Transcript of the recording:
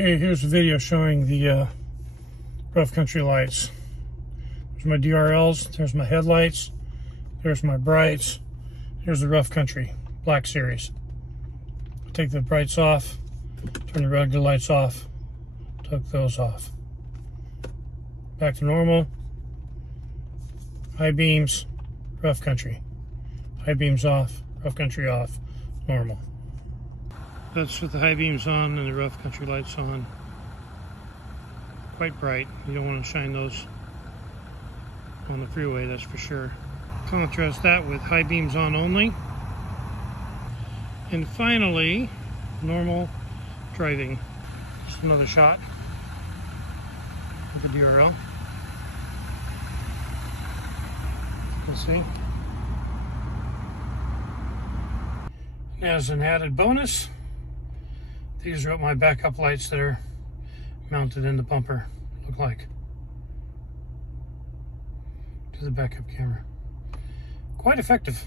Okay, here's a video showing the rough country lights. There's my DRLs, there's my headlights, there's my brights, here's the rough country black series. Take the brights off, turn the regular lights off, took those off. Back to normal. High beams, rough country. High beams off, rough country off, normal. That's with the high beams on and the rough country lights on. Quite bright. You don't want to shine those on the freeway, that's for sure. Contrast that with high beams on only. And finally, normal driving. Just another shot with the DRL. Let's see. And as an added bonus, these are what my backup lights that are mounted in the bumper look like to the backup camera. Quite effective.